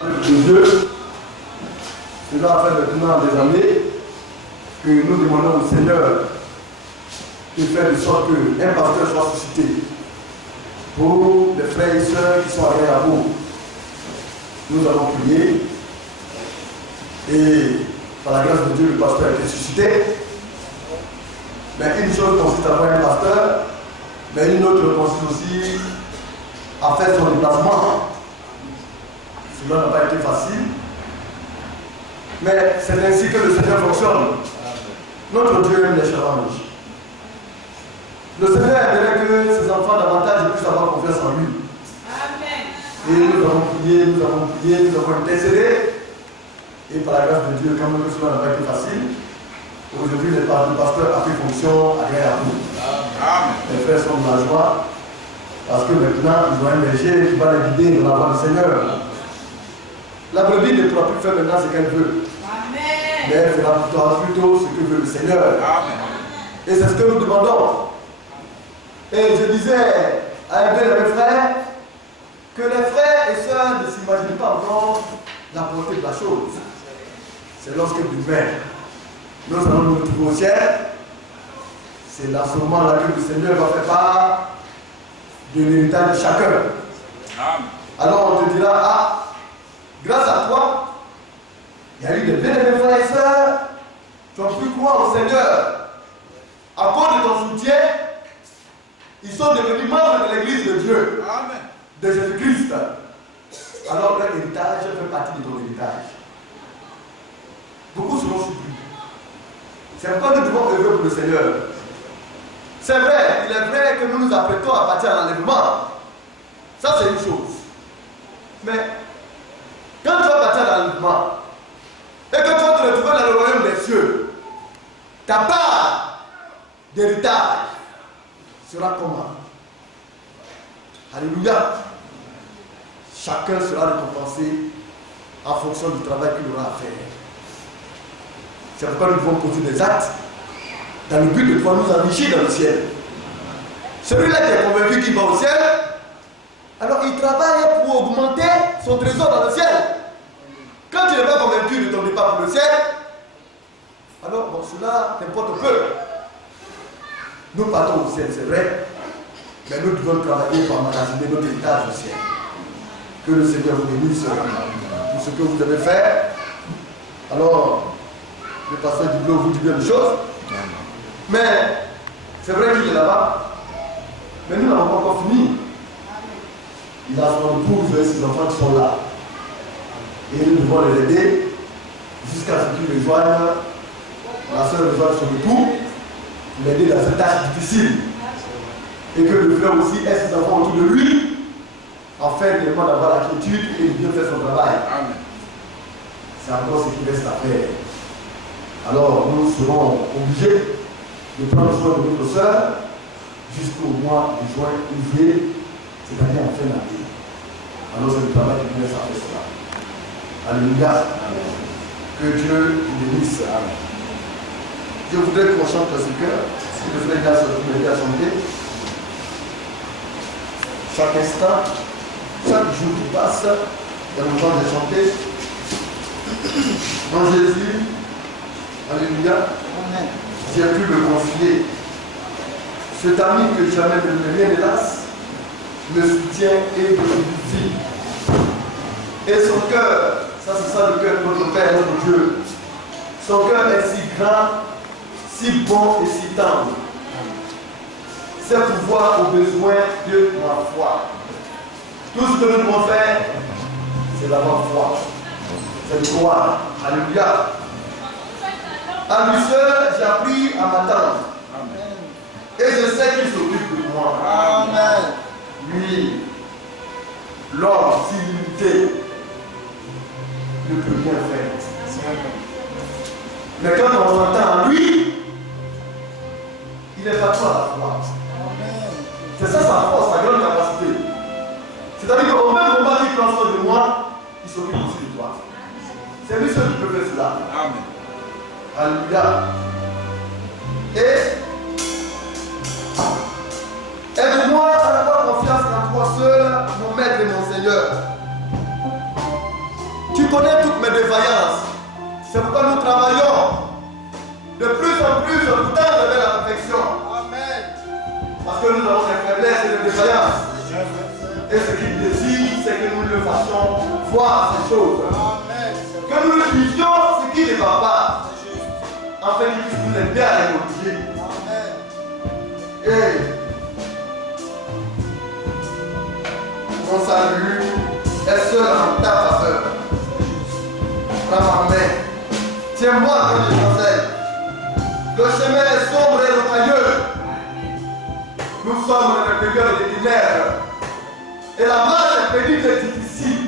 De Dieu, cela fait maintenant des années que nous demandons au Seigneur de faire de sorte qu'un pasteur soit suscité pour les frères et sœurs qui sont arrivés à vous. Nous avons prié et par la grâce de Dieu, le pasteur a été suscité. Mais une chose consiste à avoir un pasteur, mais une autre consiste aussi à faire son déplacement. Cela n'a pas été facile. Mais c'est ainsi que le Seigneur fonctionne. Notre Dieu aime les challenges. Le Seigneur aimerait que ses enfants davantage puissent avoir confiance en lui. Amen. Et nous avons prié, nous avons intercédé. Et par la grâce de Dieu, quand même cela n'a pas été facile, aujourd'hui le pasteur a fait fonction agréable. Amen. Les frères sont dans la joie, parce que maintenant ils ont un berger qui va les guider dans la voie du Seigneur. La brebis ne pourra plus faire maintenant ce qu'elle veut. Amen. Mais elle fera plutôt ce que veut le Seigneur. Amen. Et c'est ce que nous demandons. Et je disais à un de mes frères que les frères et sœurs ne s'imaginent pas encore la portée de la chose. C'est lorsque demain, nous allons nous retrouver au ciel. C'est là ce moment-là que le Seigneur va faire part de l'héritage de chacun. Amen. Alors on te dira, ah, grâce à toi, il y a eu des bien-aimés frères et sœurs qui ont pu croire au Seigneur. À cause de ton soutien, ils sont devenus membres de l'Église de Dieu. Amen. De Jésus-Christ. Alors leur héritage fait partie de ton héritage. Beaucoup seront surpris. C'est pourquoi nous devons œuvrer pour le Seigneur. C'est vrai, il est vrai que nous nous apprêtons à partir à l'enlèvement. Ça c'est une chose. Mais quand tu vas partir à l'enlèvement et que tu vas te retrouver dans le royaume des cieux, ta part d'héritage sera comment? Alléluia. Chacun sera récompensé en fonction du travail qu'il aura à faire. C'est pourquoi nous devons poser des actes dans le but de pouvoir nous enrichir dans le ciel. Celui-là qui est convaincu qu'il va au ciel, alors il travaille pour augmenter son trésor dans le ciel. Quand tu n'es pas convaincu de ton départ pour le ciel, alors bon, cela n'importe peu. Nous partons au ciel, c'est vrai, mais nous devons travailler pour emmagasiner notre héritage au ciel. Que le Seigneur vous bénisse pour ce que vous devez faire. Alors, le pasteur du bleu vous dit bien des choses, mais c'est vrai qu'il est là-bas, mais nous n'avons pas encore fini. Il a son épouse et ses enfants qui sont là. Et nous devons les aider jusqu'à ce qu'ils rejoignent la sœur rejoigne son époux, l'aider dans cette tâche difficile. Et que le frère aussi ait ses enfants autour de lui, afin également d'avoir la quiétude et de bien faire son travail. Amen. C'est encore ce qui reste à faire. Alors nous serons obligés de prendre soin de notre sœur jusqu'au mois de juin, juillet, c'est-à-dire en fin d'année. Alors c'est le travail qui nous reste à faire cela. Alléluia. Amen. Que Dieu nous bénisse. Amen. Je voudrais qu'on chante ce cœur. Si le frère Gass peut m'aider à chanter. Chaque instant, chaque jour qui passe, il y a le temps de chanter. En Jésus, alléluia, j'ai pu me confier. Cet ami que jamais ne rien hélas, me soutient et me vivifie. Et son cœur, ça c'est ça le cœur de notre Père, notre Dieu. Son cœur est si grand, si bon et si tendre. C'est pouvoir au besoin de ma foi. Tout ce que nous devons faire, c'est d'avoir foi. C'est de croire. Alléluia. À lui seul, j'ai appris à m'attendre. Et je sais qu'il s'occupe de moi. Amen. Lui, l'homme si limité, ne peut rien faire. Mais quand on s'entend en lui, il est partout à la fois. C'est ça sa force, sa grande capacité. C'est-à-dire qu'au même moment qu'il prend soin de moi, il s'occupe aussi de toi. C'est lui seul qui peut faire cela. Amen. Alléluia. Et aide-moi à avoir confiance en toi seul, mon maître et mon Seigneur. croyance. Et ce qu'il désire, c'est que nous le fassions voir ces choses. Que nous le disions ce qui ne va pas. Afin qu'il puisse nous aider à les modifier. Et mon salut est seul en ta faveur. Prends ma main. Tiens-moi quand je conseille. Le chemin est sombre et rocailleux. Nous sommes dans le période des ténèbres. Et la marche est pénible et difficile.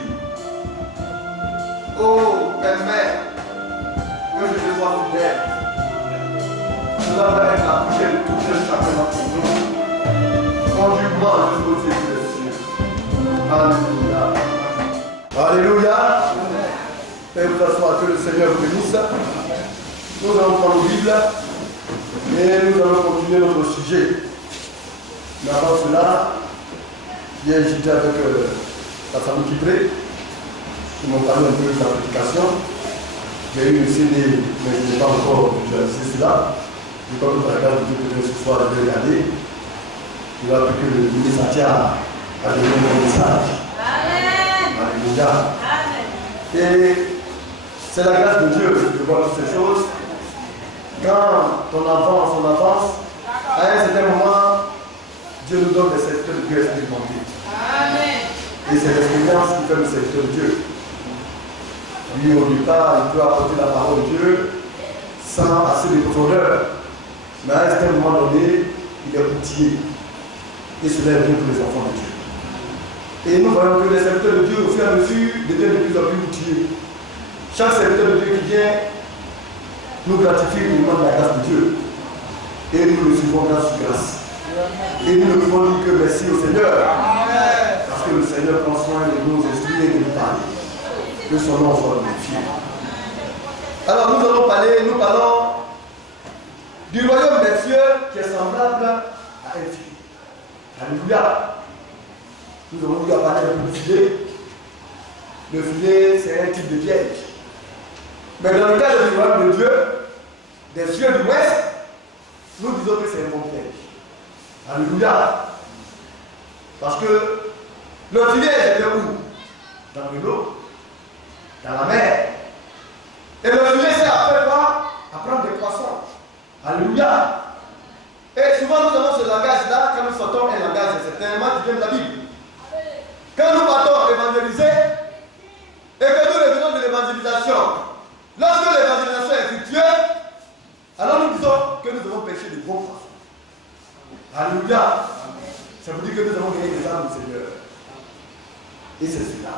Oh, mère, que je te sois fidèle. Cela va être la prière de tout un chacun d'entre nous. Conduis-moi jusqu'au ciel des cieux. Alléluia. Alléluia. Père, nous assois que le Seigneur vous bénisse. Nous allons prendre la Bible et nous allons continuer notre sujet. Mais avant cela, hier j'étais avec la famille qui prie. Ils m'ont parlé un peu de la prédication. J'ai eu une CD, mais je n'ai pas encore visualisé cela. Je crois que par exemple, Dieu peut ce soir de regarder. Il va plus que le ministre Satia a donné mon message. Amen. Alléluia. Amen. Et c'est la grâce de Dieu de voir toutes ces choses. Quand on avance, à un certain moment, Dieu nous donne des serviteurs de Dieu expérimentés. Amen. Et c'est l'expérience qui fait le serviteur de Dieu. Lui, au départ, il peut apporter la parole de Dieu sans assez de profondeur. Mais à un certain moment donné, il est outillé. Et cela est bien pour les enfants de Dieu. Et nous voyons que les serviteurs de Dieu, au fur et à mesure, deviennent de plus en plus outillés. Chaque serviteur de Dieu qui vient nous gratifie nous demande la grâce de Dieu. Et nous le suivons grâce sur grâce. Et nous ne pouvons dire que merci au Seigneur. Parce que le Seigneur prend soin de nos esprits et de nous parler. Que son nom soit glorifié. Alors nous allons parler, nous parlons du royaume des cieux qui est semblable à un filet. Alléluia. Nous avons eu à parler un peu du filet. Le filet, c'est un type de piège. Mais dans le cas du royaume de Dieu, des cieux de l'ouest, nous disons que c'est un bon piège. Alléluia. Parce que le filet était où? Dans l'eau, dans la mer. Et le filet, c'est à faire quoi? À prendre des poissons. Alléluia. Et souvent, nous avons ce langage-là, quand nous sortons un langage, c'est tellement qui vient de la Bible. Quand nous partons évangéliser, et que nous revenons de l'évangélisation, lorsque l'évangélisation est fructueuse, alors nous disons que nous devons pêcher de bons poissons. Alléluia. Ça veut dire que nous avons gagné des âmes du Seigneur. Et c'est cela.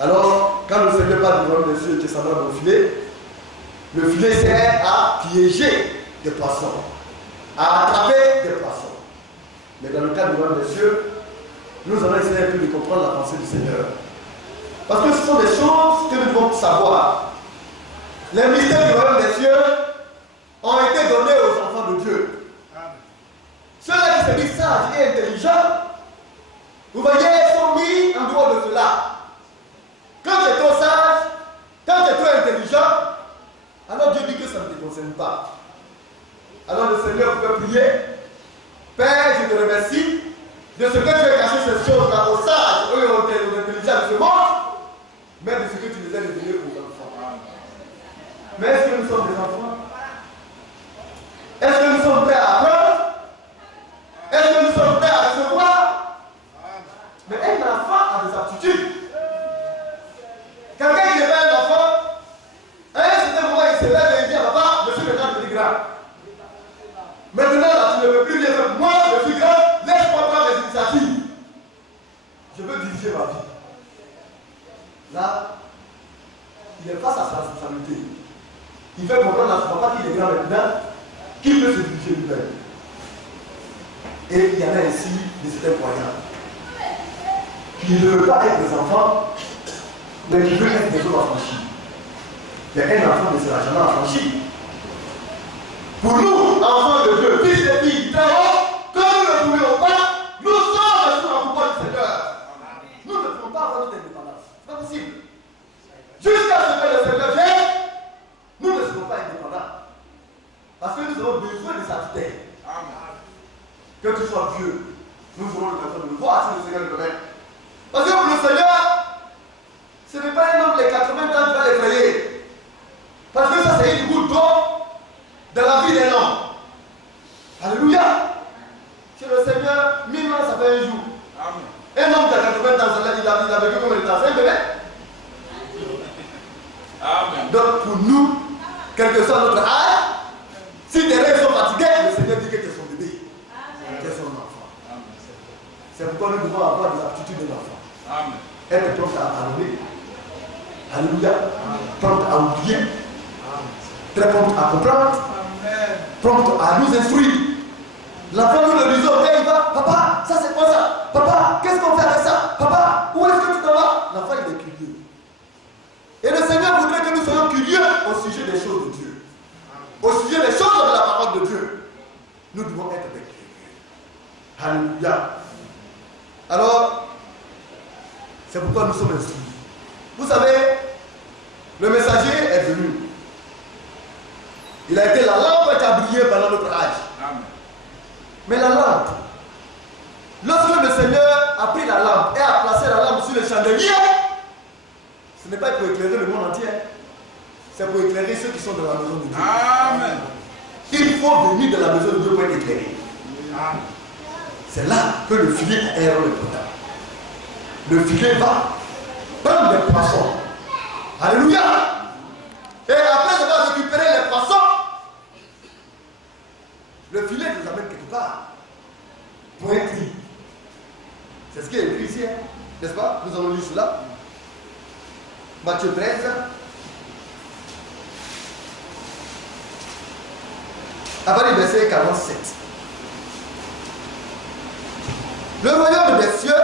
Alors, quand le Seigneur parle du royaume des cieux qui est semblable au filet, le filet sert à piéger des poissons, à attraper des poissons. Mais dans le cas du royaume des cieux, nous allons essayer un peu de comprendre la pensée du Seigneur. Parce que ce sont des choses que nous devons savoir. Les mystères du royaume des cieux ont été donnés aux enfants de Dieu. Ceux-là qui se disent sages et intelligents, vous voyez, sont mis en dehors de cela. Quand tu es trop sage, quand tu es trop intelligent, alors Dieu dit que ça ne te concerne pas. Alors le Seigneur peut prier. Père, je te remercie de ce que tu as caché ces choses-là aux sages, aux intelligents de ce monde, mais de ce que tu les as révélés aux enfants. Mais est-ce que nous sommes des enfants? Est-ce que nous sommes prêts à apprendre? Est-ce que nous sommes prêts à recevoir? Mais un enfant a des aptitudes. Quelqu'un qui n'est pas un enfant, à un certain moment, il se lève et il dit à papa, je suis maintenant petit grand. Maintenant, là, tu ne veux plus dire, moi, je suis grand, laisse-moi prendre les initiatives. Je veux diriger ma vie. Là, il est face à sa responsabilité. Il fait comprendre à son papa qu'il est grand maintenant, qu'il peut se diriger lui-même. Et il y en a ici de certains croyants qui ne veulent pas être des enfants, mais qui veulent être des hommes affranchis. Mais un enfant ne sera jamais affranchi. Pour nous, enfants de Dieu, fils et filles, très haut, que nous ne voulons pas, nous sommes sous la pouvoir du Seigneur. Nous ne pouvons pas avoir notre indépendance. Ce n'est pas possible. Jusqu'à ce que le Seigneur vienne, nous ne serons pas indépendants. Parce que nous avons besoin de sa tutelle. Que tu sois vieux, Nous aurons l'occasion de le voir si le Seigneur le permet. Parce que pour le Seigneur, ce n'est pas un homme les 80 ans qui va l'effrayer. Parce que ça, c'est une goutte d'eau dans la vie d'un homme. Alléluia. Chez le Seigneur, 1000 ans, ça fait un jour. Amen. Un homme qui a 80 ans, il a vécu combien de temps? C'est un bébé. Amen. Donc pour nous, quel que soit notre âge, si tes rêves sont fatigués, le Seigneur dit que tu es son bébé. Tu es son enfant. Amen. C'est pourquoi nous devons avoir des aptitudes de l'enfant. Amen. Être prompt à pardonner. Alléluia. Prompt à oublier. Très prompt à comprendre. Prompt à nous instruire. L'enfant nous le disons, il va, papa, ça c'est quoi ça? Papa, qu'est-ce qu'on fait avec ça? Papa, où est-ce que tu t'en vas? L'enfant il est curieux. Et le Seigneur voudrait que nous soyons curieux au sujet des choses de Dieu. Au sujet des choses de la parole de Dieu. Nous devons être des curieux. Alléluia. Alors, c'est pourquoi nous sommes instruits. Vous savez, le messager est venu. Il a été la lampe qui a brillé pendant notre âge. Amen. Mais la lampe, lorsque le Seigneur a pris la lampe et a placé la lampe sur le chandelier, ce n'est pas pour éclairer le monde entier, c'est pour éclairer ceux qui sont dans la maison de Dieu. Amen. Il faut venir de la maison de Dieu pour être éclairé. C'est là que le filet est important. Le filet va prendre des poissons. Alléluia. Et après avoir récupéré les poissons, le filet nous amène quelque part pour un cri. C'est ce qui est écrit ici, hein? N'est-ce pas? Nous allons lire cela. Matthieu 13. À partir du verset 47. Le royaume des cieux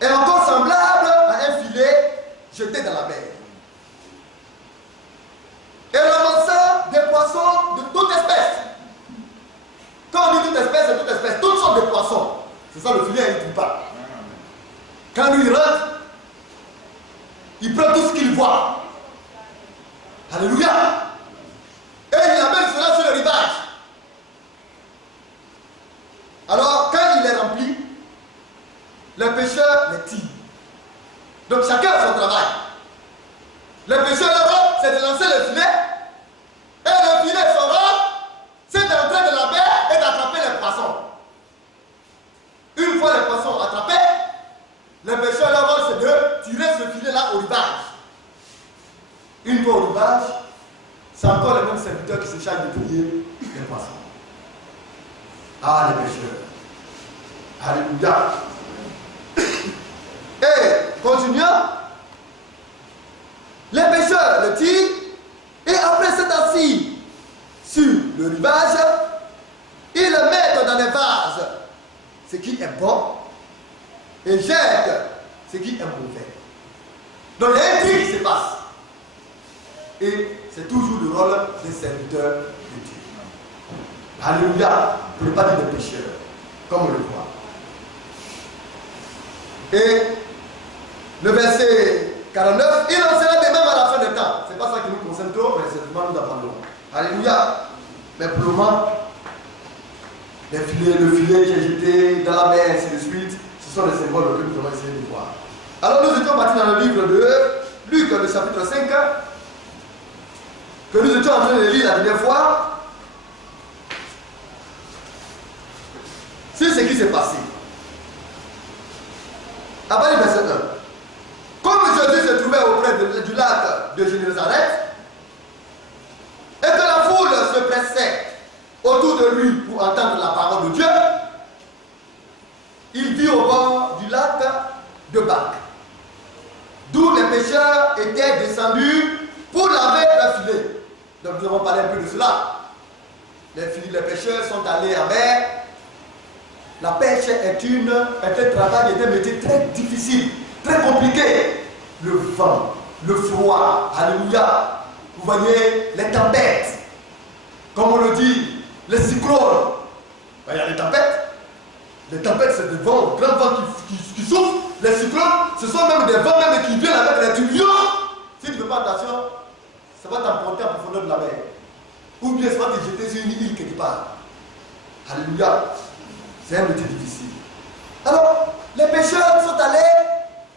est encore semblable à un filet jeté dans la mer. Et ramassant des poissons de toute espèce. Quand on dit toute espèce, c'est toute espèce, toutes sortes de poissons. C'est ça le filet, il ne trouve pas. Quand lui rentre, il prend tout ce qu'il voit. Alléluia. Et il amène cela sur le rivage. Alors, quand il est rempli, les pêcheurs les tirent. Donc chacun a son travail. Les pêcheurs, leur rôle, c'est de lancer le filet. Et le filet, son rôle, c'est d'entrer dans la mer et d'attraper les poissons. Une fois les poissons attrapés, les pêcheurs, leur rôle, c'est de tirer ce filet-là au rivage. Une fois au rivage, c'est encore les mêmes serviteurs qui se chargent de trier les poissons. Ah, les pêcheurs. Alléluia. Et, continuons. Les pêcheurs le tirent et après s'être assis sur le rivage, ils le mettent dans les vases, ce qui est bon, et jettent ce qui est mauvais. Donc il y a un truc qui se passe. Et c'est toujours le rôle des serviteurs de Dieu. Alléluia, pour ne pas dire des pécheurs, comme on le voit. Et le verset 49, il en sera de même à la fin des temps. Ce n'est pas ça qui nous concerne trop, mais certainement nous apprendrons. Alléluia. Mais pour le moment, le filet qui est jeté dans la mer, ainsi de suite, ce sont les symboles que nous allons essayer de voir. Alors nous étions partis dans le livre de Luc, le chapitre 5, que nous étions en train de lire la dernière fois. C'est ce qui s'est passé. À partir du verset 1. Comme Jésus se trouvait auprès du lac de Génézareth, et que la foule se pressait autour de lui pour entendre la parole de Dieu, il vit au bord du lac deux barques, d'où les pêcheurs étaient descendus pour laver leur filet. Donc nous avons parlé un peu de cela. Les pêcheurs sont allés en mer. La pêche est un travail, est un métier très difficile, très compliqué. Le vent, le froid, alléluia. Vous voyez les tempêtes, comme on le dit, les cyclones. Il y a les tempêtes. Les tempêtes, c'est des vents, grands vents qui soufflent. Les cyclones, ce sont même des vents même qui viennent avec des tuyaux. Si tu ne fais pas attention, ça va t'emporter en profondeur de la mer. Ou bien ça va te jeter sur une île quelque part. Alléluia. C'est un métier difficile. Alors, les pêcheurs sont allés,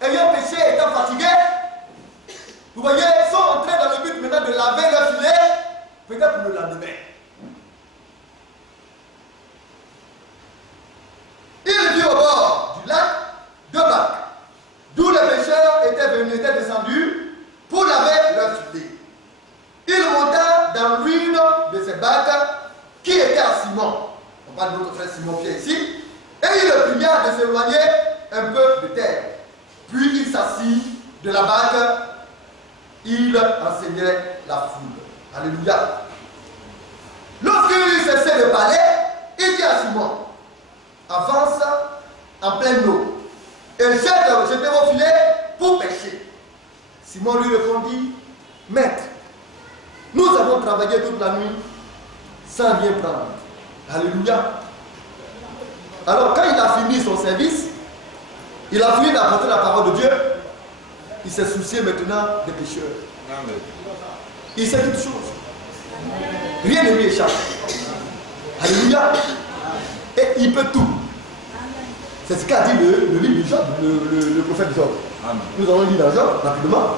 ayant pêché, étant fatigués, vous voyez, ils sont entrés dans le but maintenant de laver leur filet, peut-être pour le lendemain. Il vit au bord du lac 2 barques, d'où les pêcheurs étaient descendus pour laver leur filet. Il monta dans l'une de ces barques qui était à Simon. On parle de notre frère Simon-Pierre ici. Et il le pria de s'éloigner un peu de terre. Puis il s'assit de la barque. Il enseignait la foule. Alléluia. Lorsqu'il eut cessé de parler, il dit à Simon, avance en pleine eau et jetez vos filets pour pêcher. Simon lui répondit, maître, nous avons travaillé toute la nuit sans rien prendre. Alléluia. Alors quand il a fini son service, il a fini d'apporter la parole de Dieu, il s'est soucié maintenant des pécheurs. Amen. Il sait toutes choses. Rien ne lui échappe. Alléluia. Et il peut tout. C'est ce qu'a dit le livre de Job, le prophète Job. Amen. Nous allons lire dans Job rapidement.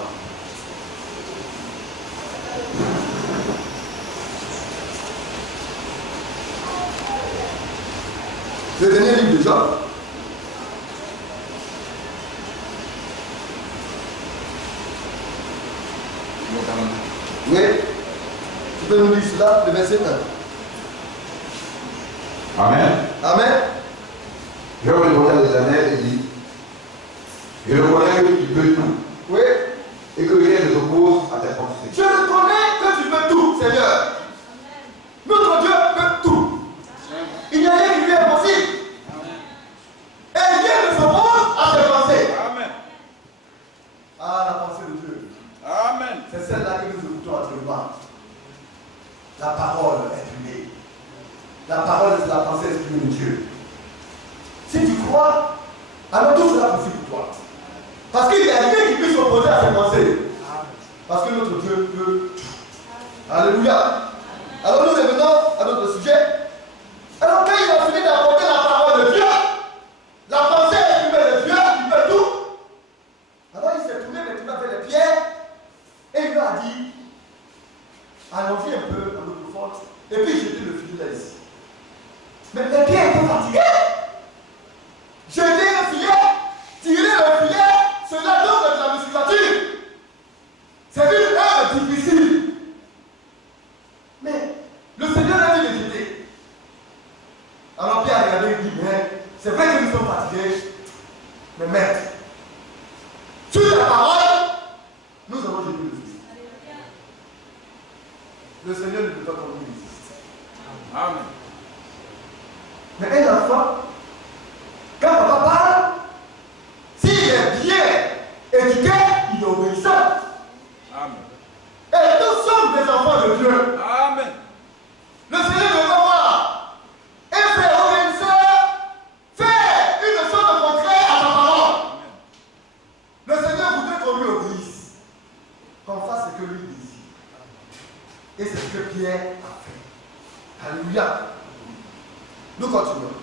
Le dernier livre de Job. Oui. Tu peux nous lire cela, le verset 1. Amen. Amen. Job répondit à l'Éternel et dit, je reconnais que tu peux tout. Oui. Et que rien ne s'oppose à tes pensées. Je reconnais que tu peux tout, Seigneur. Notre Dieu peut tout. Il n'y a rien qui lui est impossible. Et rien ne s'oppose à tes pensées. Amen. Ah, la pensée de Dieu. Amen. C'est celle-là que nous écoutons actuellement. La parole exprimée. La parole, c'est la pensée exprimée de Dieu. Si tu crois, alors tout sera possible pour toi. Parce qu'il n'y a rien qui puisse s'opposer à ces pensées. Parce que notre Dieu peut tout. Alléluia. Alors nous revenons à notre sujet. Alors quand il a fini d'apporter la parole de Dieu, la pensée exprimée de Dieu, il peut tout. Alors il s'est tourné maintenant vers les pierres et il leur a dit, allons-y un peu à l'eau profonde et puis jetez le filet là ici. Mais les pierres étaient fatiguées. Jeter le filet, tirer le filet, cela donne de la musculature. C'est une œuvre difficile. Mais le Seigneur a dit de jeter. Alors Pierre a regardé et dit, mais c'est vrai que nous sommes fatigués, mais maître, sur la parole, nous avons jeté le filet. Le Seigneur ne peut pas qu'on nous résiste. Amen. Mais un enfant, quand papa parle, s'il est bien éduqué, il est obéissant. Amen. Et nous sommes des enfants de Dieu. Amen. Le Seigneur veut pas voir un frère ou une soeur faire une chose contraire à sa parole. Le Seigneur voudrait qu'on lui obéisse, qu'on fasse ce que lui désire. Et c'est ce que Pierre a fait. Alléluia. Nous continuons.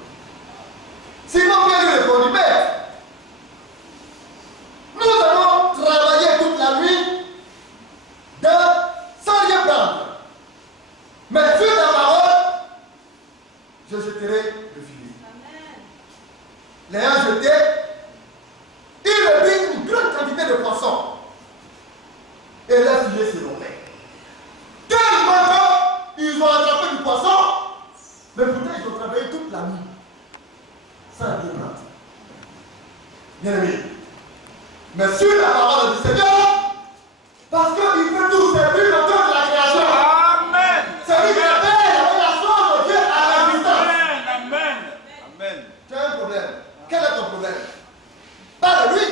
Simon Pierre lui répondit, maître, nous allons travailler toute la nuit sans rien prendre. Mais sur ta parole, je jeterai le filet. L'ayant jeté, il reprit une grande quantité de poissons. Et leur filet se rompait. Tellement qu'ils ont attrapé du poisson, mais pourtant ils ont travaillé toute la nuit. Sans rien prendre. Bien aimé. Mais sur la parole du Seigneur, parce qu'il peut tout servir dans toute la création. Amen. C'est lui qui appelle la relation de Dieu à l'existence. Amen. Amen. Tu as un problème. Quel est ton problème? Pas de lui.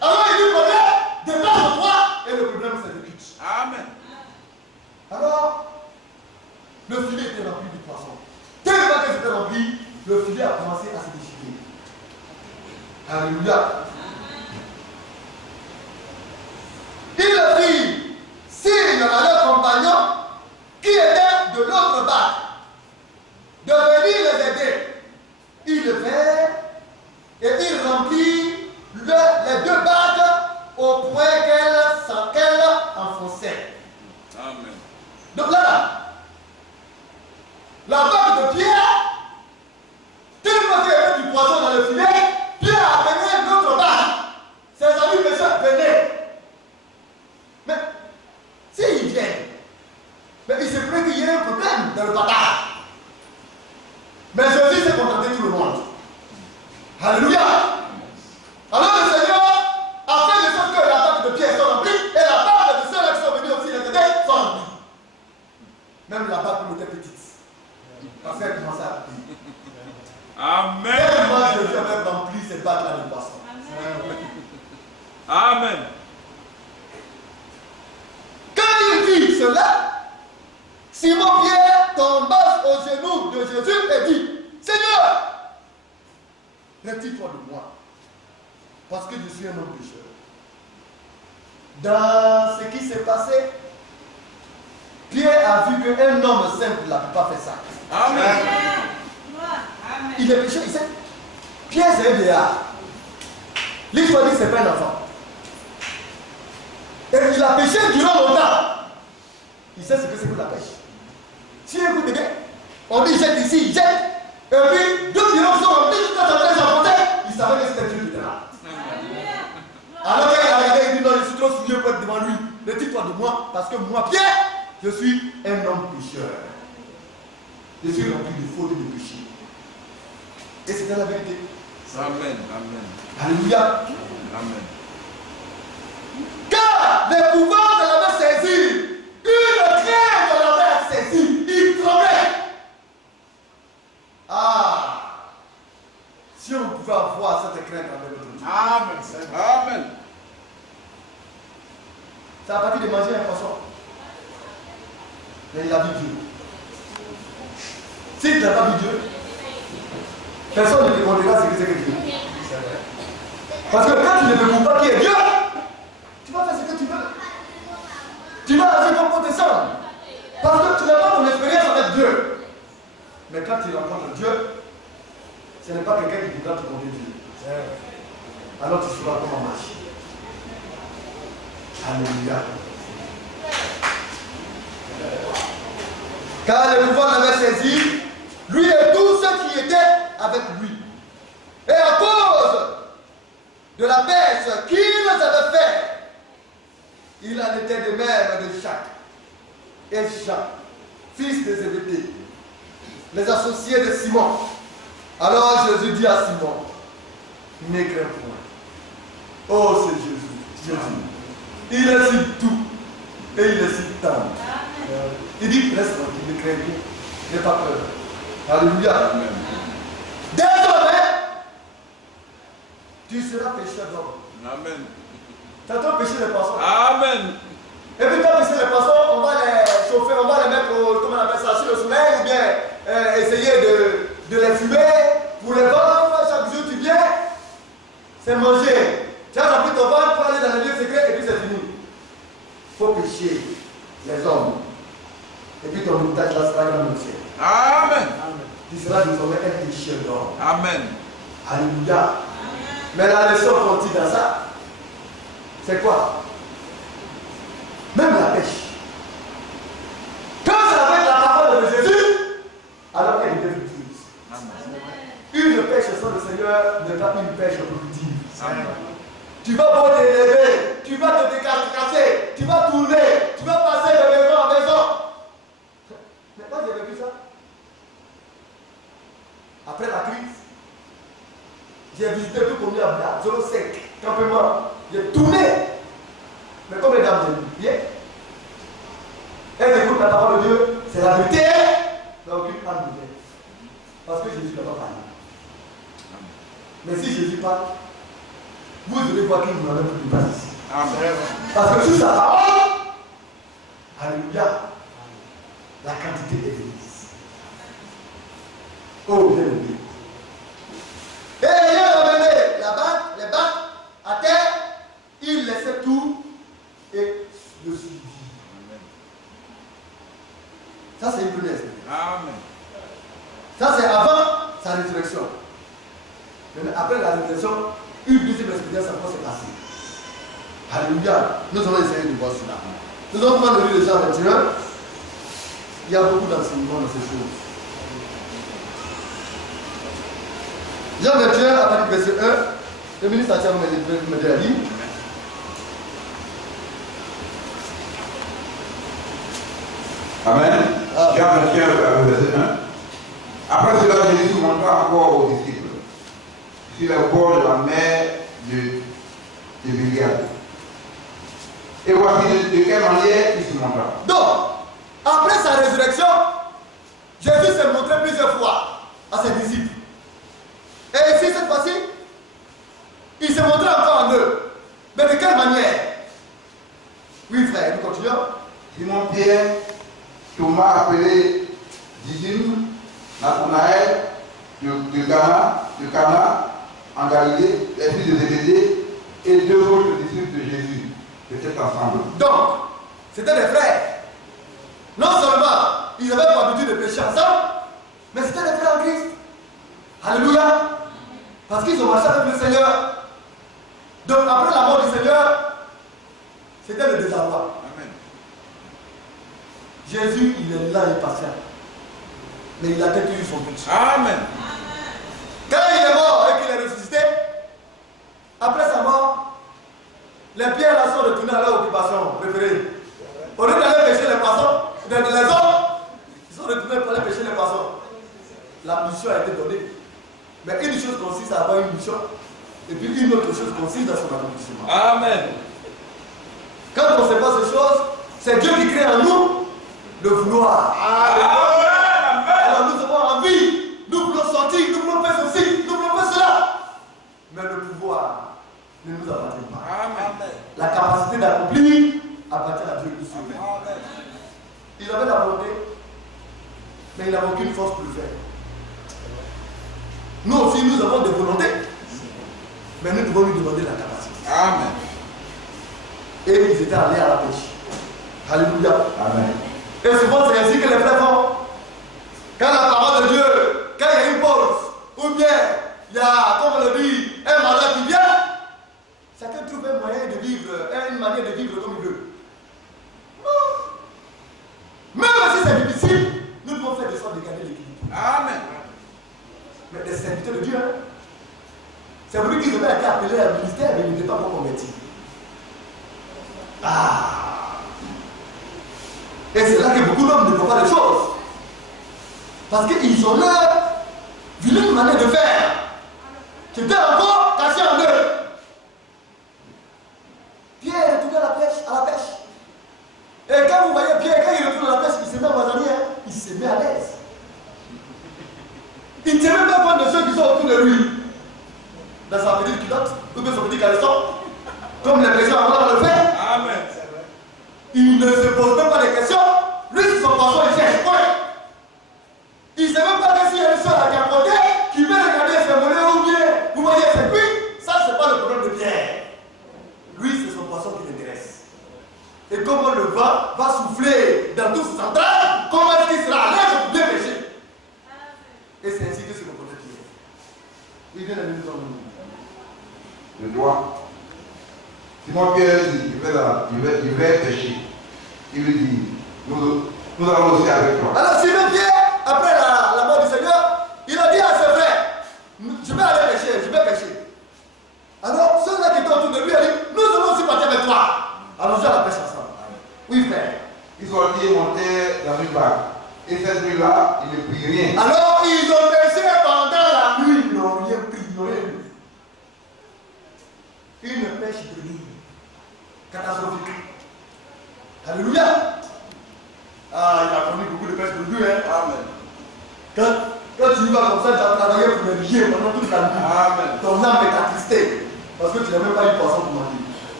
Alors il dit problème, dépasse de toi et le problème s'exécute. Amen. Alors, le filet était rempli du poisson. Tellement que c'était rempli, le filet a commencé à se déchirer. Alléluia. Il le fit signe à leurs compagnons qui étaient de l'autre barque de venir les aider. Alléluia. Alors le Seigneur a fait de sorte que la table de pierre soit remplie et la table de ceux-là qui sont venus aussi les aider soit remplie. Même la barque était petite. Parce qu'elle commençait à remplir. Amen. Tellement Jésus avait rempli ces barques-là de poissons. Amen. Quand il dit cela, Simon-Pierre tomba aux genoux de Jésus et dit, Seigneur, retire-toi de moi, parce que je suis un homme pécheur. Dans ce qui s'est passé, Pierre a vu qu'un homme simple n'a pas fait ça. Amen. Il est pécheur, il sait. Pierre, c'est un vieillard. L'histoire dit que ce n'est pas un enfant. Et il a péché durant longtemps. Il sait ce que c'est que la pêche. Si écoutez bien, on dit jette ici, jette. Et puis, deux pirogues sont remplis, tout à fait emporté. Il savait que c'était Dieu qui était là. Alors qu'il a regardé, il dit non, je suis trop souillé pour être devant lui. Retire-toi de moi, parce que moi, Pierre, je suis un homme pécheur. Je suis rempli de fautes et de péchés. Et c'était la vérité. Amen. Amen. Alléluia. Amen. Car les pouvoirs de l'avait saisi, une crainte de l'avait saisi, il tremblait. Ah, si on pouvait avoir cette crainte avec notre Dieu. Amen. Amen. C'est à partir de manger un poisson. Mais il a vu Dieu. S'il n'a pas vu Dieu, personne ne te demandera ce que c'est que Dieu. Parce que quand tu ne découvres pas qui est Dieu, tu vas faire ce que tu veux. Tu vas agir comme pour tes sœurs. Parce que tu n'as pas ton expérience avec Dieu. Mais quand tu rencontres Dieu, ce n'est pas quelqu'un qui voudra te montrer Dieu. Alors tu sauras comment marcher. Alléluia. Car le pouvoir l'avait saisi, lui et tous ceux qui étaient avec lui. Et à cause de la pêche qu'ils avaient fait, il en était de même de Jacques et Jean, fils de Zébédée, les associés de Simon. Alors Jésus dit à Simon, ne crains point. Oh, c'est Jésus. Il est si doux et il est si tendre. Il dit, reste tranquille, ne crains rien, n'aie pas peur. Alléluia. Désormais, tu seras pécheur d'homme. Amen. T'entends pécher les poissons. Amen. Et puis quand pécher les poissons, on va les chauffer, on va les mettre comment on appelle ça, sur le soleil, ou bien essayer de les fumer pour les vendre. Chaque jour tu viens, c'est manger. Tu as rempli ton ventre pour aller dans le lieu secret et puis c'est fini. Il faut pécher les hommes. Et puis ton héritage là sera dans le ciel. Amen. Tu seras désormais un pécheur d'homme. Amen. Alléluia. Mais la leçon continue dans ça. C'est quoi? Même la pêche. Quand c'est avec la parole de Jésus, alors elle devient fructueuse. Une pêche sans le Seigneur n'est pas une pêche productive. Amen. Tu vas beau t'élever, tu vas te décarcasser, tu vas tourner, tu vas passer de maison en maison. Mais moi j'ai vécu ça. Après la crise, j'ai visité tout combien de zone sec, campement. J'ai tourné. Mais comme les dames, j'ai dit, bien. Elles écoutent la parole de Dieu, c'est la vérité. Il n'y a aucune âme de tête. Parce que Jésus n'a pas parlé. Mais si Jésus parle, vous devez voir qu'il vous en a plus de place ici. Amen. Parce que sur sa parole, alléluia, la quantité est d'église. Oh, bien aimé. Et ayant ramené les bacs à terre, il laissait tout et le suivit. Ça, c'est une première expérience. Amen. Ça, c'est avant sa résurrection. Mais après la résurrection, une deuxième expérience encore s'est passée. Alléluia. Nous allons essayer de voir cela. Nous allons prendre le livre de Jean 21. Il y a beaucoup d'enseignements dans ces choses. Jean 21, à partir du verset 1, le ministre a me dit la ligne. Amen. Jean 21, verset 1. Après cela, Jésus montra encore aux disciples sur le bord de la mer de Gilgal. Et voici de quelle manière il se montra. Donc, après sa résurrection, Jésus s'est montré plusieurs fois à ses disciples. Et ici, cette fois-ci, il s'est montré encore en eux. Mais de quelle manière? Oui, frère, nous continuons. Simon Pierre, Thomas appelé Didyme, Nathanaël de Cana en Galilée, les fils de Zébédée et deux autres disciples de Jésus étaient ensemble. Donc, c'était des frères. Non seulement ils avaient pour habitude de pécher ensemble, mais c'était des frères en Christ. Alléluia. Parce qu'ils ont marché avec le Seigneur. Donc après la mort du Seigneur, c'était le désarroi. Amen. Jésus, il est là et patient. Mais il a toujours son but. Amen. Quand il est mort et qu'il est ressuscité, après sa mort, les pierres là sont retournées à leur occupation préférée. Au lieu d'aller pêcher les poissons, les hommes, ils sont retournés pour aller pêcher les poissons. La mission a été donnée. Mais une chose consiste à avoir une mission, et puis une autre chose consiste à son accomplissement. Amen. Quand on ne sait pas ces choses, c'est Dieu qui crée en nous le vouloir. Amen. Alors nous avons envie, nous voulons sortir, nous voulons faire ceci, nous voulons faire cela. Mais le pouvoir ne nous appartient pas. Amen. La capacité d'accomplir appartient à Dieu qui sauve. Il avait la volonté, mais il n'avait aucune force pour le faire. Nous aussi, nous avons des volontés, mais nous devons lui demander la capacité. Amen. Et ils étaient allés à la pêche. Alléluia. Amen. Et souvent, c'est ainsi que les frères font. Quand la parole de Dieu, quand il y a une pause, ou bien il y a, comme on le dit, un malade qui vient, chacun trouve un moyen de vivre, une manière de vivre comme il veut. Non. Même si c'est difficile, nous devons faire des sortes de garder l'équilibre. Amen. Mais des serviteurs de Dieu, hein? C'est pour lui qu'ils avaient été appelés à un ministère, mais ils n'étaient pas encore convertis. Et c'est là que beaucoup d'hommes ne font pas les choses. Parce qu'ils ont leur vilaine manière de faire, qui était encore cachée en eux. Pierre est retourné à la pêche. Et quand vous voyez Pierre, quand il retourne à la pêche, il se met en vasanier, il se met à l'aise. Il ne tient même pas compte de ceux qui sont autour de lui. Dans sa petite culotte, ou bien son petit caleçon, comme les pécheurs avant le fait. Amen. Il ne se pose même pas de questions. Lui, c'est son poisson, il cherche. Point. Il ne sait même pas que s'il y a une soeur à côté qui veut regarder ses mollets ou bien, vous voyez, c'est lui. Ça, c'est pas le problème de Pierre. Lui, c'est son poisson qui l'intéresse. Et comment le vent va souffler dans tout ses entrailles, comment est-ce qu'il sera à l'aise pour bien pêcher. Et c'est ainsi que c'est le problème de Pierre. Il vient de nous emmener. Le doigt. Simon Pierre dit, il va pêcher. Il lui dit, nous allons aussi avec toi. Alors Simon Pierre, après la mort du Seigneur, il a dit à ses frères, je vais aller pêcher, je vais pêcher. Alors ceux-là qui étaient autour de lui, ont dit, nous allons aussi partir avec toi. Allons-y à la pêche ensemble. Oui frère. Ils sortirent et montèrent dans une barque. Et cette nuit-là, il ne prit rien. Alors ils ont pêché pendant la nuit, ils n'ont rien pris, ils n'ont rien vu. Une pêche de nuit. Catastrophique. Alléluia. Ah, il a connu beaucoup de pêche de nuit, hein. Amen. Quand tu vas comme ça, tu as travaillé pour le lier pendant toute la nuit. Amen. Ton âme est attristée parce que tu n'as même pas eu poisson pour manger.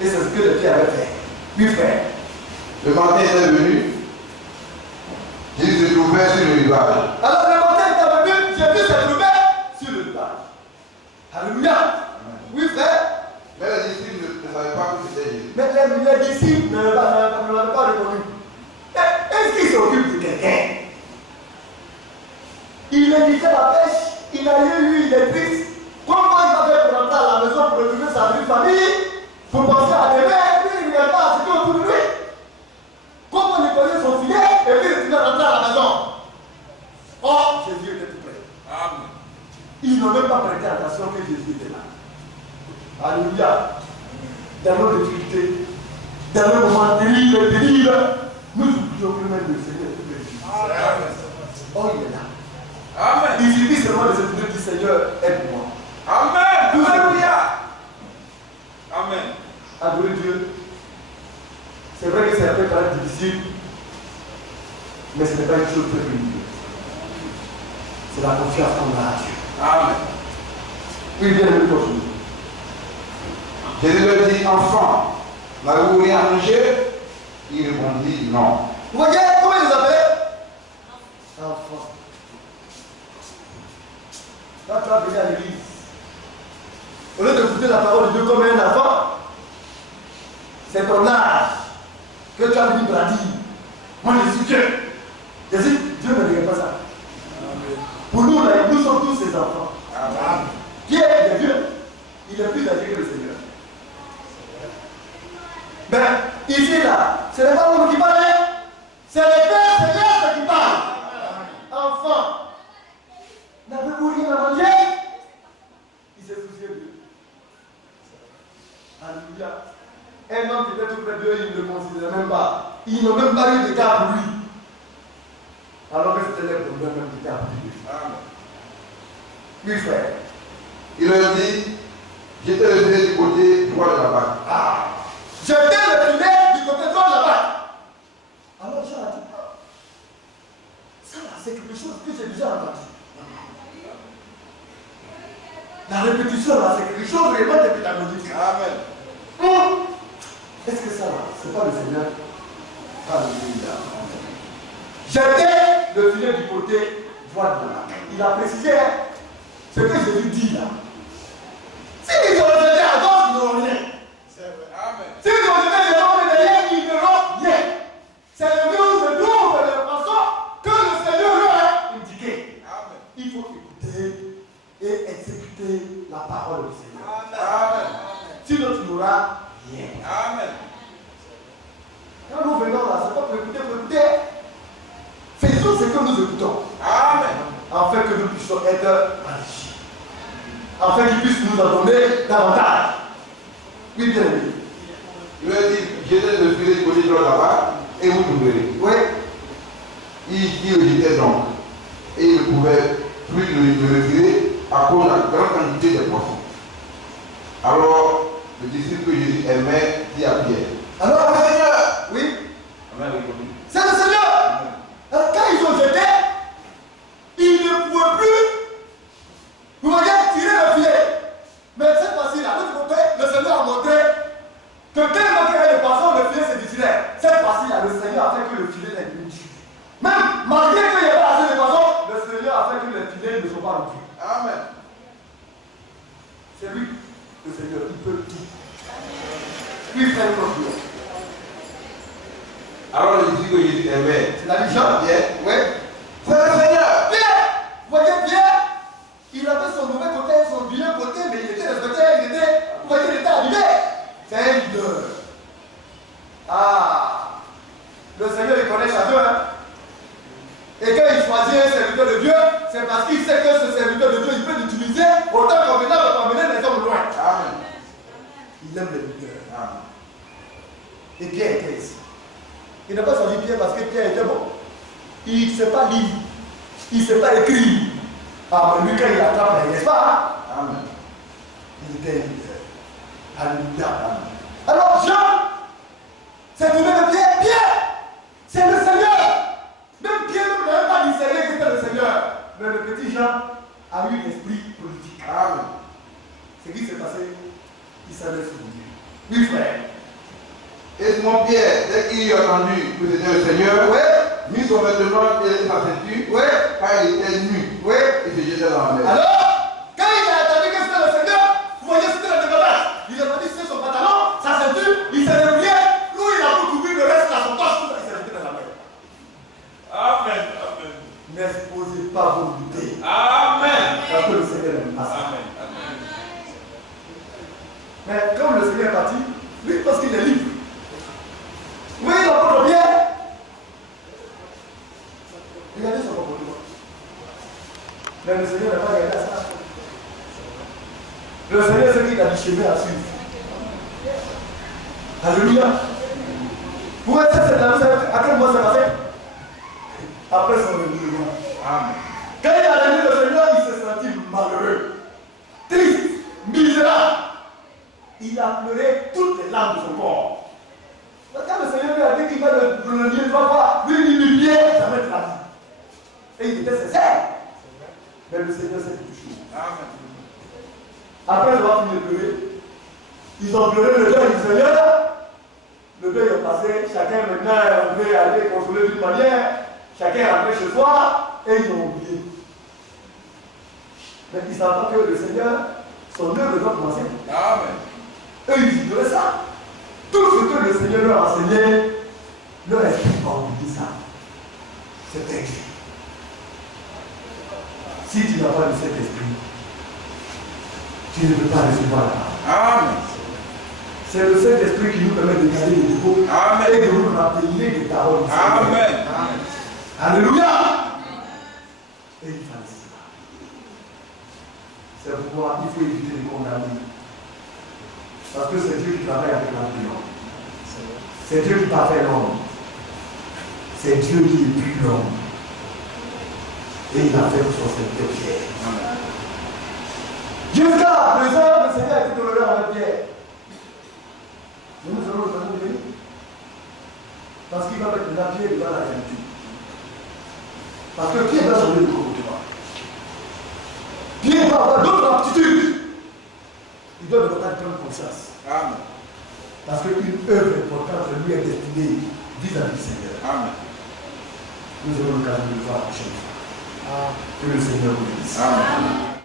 Et c'est ce que le Pierre avait fait. Oui, frère. Le matin est venu. Jésus se trouvait sur le rivage. Alors le matin est venu, Jésus s'est trouvé sur le rivage. Alléluia. Oui, frère. Mais les disciples ne savaient pas que c'était Jésus. Mais les disciples ne l'avaient pas reconnu. Est-ce qu'il s'occupe de quelqu'un? Il évitait la pêche, il a eu, il est triste. Comment il va faire pour rentrer à la maison pour retrouver sa vie de famille, pour penser à demain, et puis il ne regarde pas à ce qui est autour de lui? Comment nettoyer son filet et puis retourner rentrer à la maison? Oh, Jésus était tout près. Amen. Ils n'ont même pas prêté attention que Jésus était là. Alléluia. Dans nos difficultés, dans nos moments terribles, nous oublions que même le Seigneur est tout près. Amen. Oh, il est là. Amen. Il suffit seulement de se tourner et dire Seigneur, aide-moi. Amen. Alléluia. Amen. Adorer Dieu. C'est vrai que c'est un peu paraître difficile, mais ce n'est pas une chose très pénible. C'est la confiance qu'on a à Dieu. Amen. Oui, bien aimé, continue. Jésus leur dit, enfant, n'avez-vous rien à manger? Il répondit, non. Vous voyez comment il les appelle? Enfants. Quand tu vas venir à l'église, au lieu d'écouter la parole de Dieu comme un enfant, c'est ton âge que tu as venu brandir. Moi je suis Dieu. Je dis, Dieu ne regarde pas ça. Pour nous, là, nous sommes tous ses enfants. Amen. Qui est Dieu? Il est plus âgé que le Seigneur. Mais ici, là, ce n'est pas l'homme qui parle, c'est le Père Céleste qui parle. Enfant, n'avez-vous rien à manger? Il s'est soucié de Dieu. Alléluia. Un homme qui était tout près de Dieu, il ne le considérait même pas. Ils n'ont même pas eu de cas pour lui. Alors que c'était les problèmes même qui étaient pour lui. Oui, frère. Il leur dit, j'étais le filet du côté droit de la barque. Ah, j'étais le filet du côté droit de la barque. Alors Jean a dit, ah, ça là, c'est quelque chose que j'ai déjà entendu. La répétition là, c'est quelque chose vraiment de pédagogique. Amen. Est-ce que ça là, c'est pas le Seigneur? Alléluia. J'étais le filet du côté droit de la barque. Il a précisé ce que Jésus dit là. Si ils ont jeté à gauche, ils n'auront rien. Amen. Si ils ont jeté les hommes derrière, ils n'auront rien. C'est le mieux où je trouve l'information que le Seigneur leur a indiqué. Amen. Il faut écouter et exécuter la parole du Seigneur. Amen. Sinon, tu n'auras rien. Amen. Quand nous venons là, c'est pas pour écouter, pour écouter. Faisons ce que nous écoutons. Amen. Afin que nous puissions être enrichis. Afin qu'il puisse nous en donner davantage. Oui, bien aimé. Il leur dit, j'étais le filet du côté droit de la barque et vous trouverez. Oui. Il le jetait donc. Et il ne pouvait plus le retirer à cause de la grande quantité de poissons. Alors, le disciple que Jésus aimait dit à Pierre, Alors, le Seigneur, oui, Amen. c'est le Seigneur. Alors, quand ils ont jeté, ils ne pouvaient plus, vous voyez, tirer le filet. Mais cette fois-ci, là, de l'autre côté, le Seigneur a montré que quand il manquait le poisson, le filet se déchirait. Cette fois-ci, là, le Seigneur a fait que le filet n'est plus dur. Même malgré qu'il n'y ait pas assez de poissons, le Seigneur a fait que les filets ne sont pas rompus. Amen. C'est lui, le Seigneur, il peut tout. Lui, frère, il peut. alors le disciple que Jésus aimait, C'est la Jean. Pierre, Oui. c'est le Seigneur. Pierre, vous voyez Pierre, il avait son mauvais côté, son vilain côté, mais il était respecté, vous voyez, il était arrivé. C'est un leader. Ah, le Seigneur, il connaît chacun. Hein? Et quand il choisit un serviteur de Dieu, c'est parce qu'il sait que ce serviteur de Dieu, il peut l'utiliser autant convenable pour emmener les hommes loin. Amen. Il aime les leaders. Amen. Et Pierre était ici. Il n'a pas choisi Pierre parce que Pierre était bon. Il ne sait pas lire. Il ne sait pas écrire. Ah, mais lui, quand il attrape, n'est-ce pas? Amen. Il était un leader. Alléluia. Alors, Jean, c'est tourné de Pierre. Pierre, c'est le Seigneur. Même Pierre ne l'avait pas discerné que c'était le Seigneur. Mais le petit Jean a eu l'esprit politique. Amen. Ce qui s'est passé, il savait se dire. Oui, frère. Et Simon Pierre, dès qu'il a entendu que c'était le Seigneur, Oui. mit son vêtement et sa ceinture, Oui. car il était nu, Oui. et se jetait dans la mer. Alors, quand il a entendu que c'était le Seigneur, vous voyez, c'était le déballage. Il a pas dit c'est son pantalon, sa ceinture, il s'est débrouillé. Nous, il a pu couvrir le reste à son poche, tout ça, il s'est jeté dans la mer. Amen. Amen. N'exposez pas vos doutés. Amen. Parce que le Seigneur n'aime pas ça. Amen. Amen. Mais comme le Seigneur est parti, lui, parce qu'il est libre. Oui, l'apôtre Pierre. Regardez son comportement. Mais le Seigneur n'a pas regardé à ça. Le Seigneur, c'est qu'il a du chemin à suivre. Alléluia. Vous voyez, ça, c'est la chose. À quel moment c'est passé? Après son renouvellement. Amen. Quand il a il a pleuré toutes les larmes de son corps. Quand le Seigneur lui a dit qu'il va le lier 3 fois, lui il l'humiliait, jamais de la vie. Et il était sincère. Mais le Seigneur s'est touché. Après avoir fini de pleurer, ils ont pleuré le deuil du Seigneur. Le deuil est passé, chacun maintenant est rentré à aller consoler d'une manière, chacun est rentré chez soi et ils ont oublié. Mais ils savent pas que le Seigneur, son œuvre doit commencer. Amen. Eux, ils ignoraient ça. Tout ce que le Seigneur leur a enseigné, leur esprit n'a pas oublié ça. C'est Dieu. Si tu n'as pas le Saint-Esprit, tu ne peux pas recevoir la parole. Amen. C'est le Saint-Esprit qui nous permet de garder les défauts et de nous rappeler des paroles. Amen. Alléluia. Et il fallait cela. C'est pourquoi il faut éviter de condamner. Parce que c'est Dieu qui travaille avec l'homme. C'est Dieu qui parfait l'homme. C'est Dieu qui épue l'homme. Et il a fait son serviteur Pierre. Jusqu'à présent, le Seigneur a été toléré avec Pierre. Mais nous allons le faire venir. Parce qu'il va mettre la Pierre devant la réalité. Parce que Pierre va changer de comportement. Pierre va avoir d'autres aptitudes. Il doit devoir prendre conscience. Amen. Parce qu'une œuvre importante lui est destinée vis-à-vis du Seigneur. Amen. Nous aurons l'occasion de le voir la prochaine fois. Que le Seigneur vous bénisse. Amen.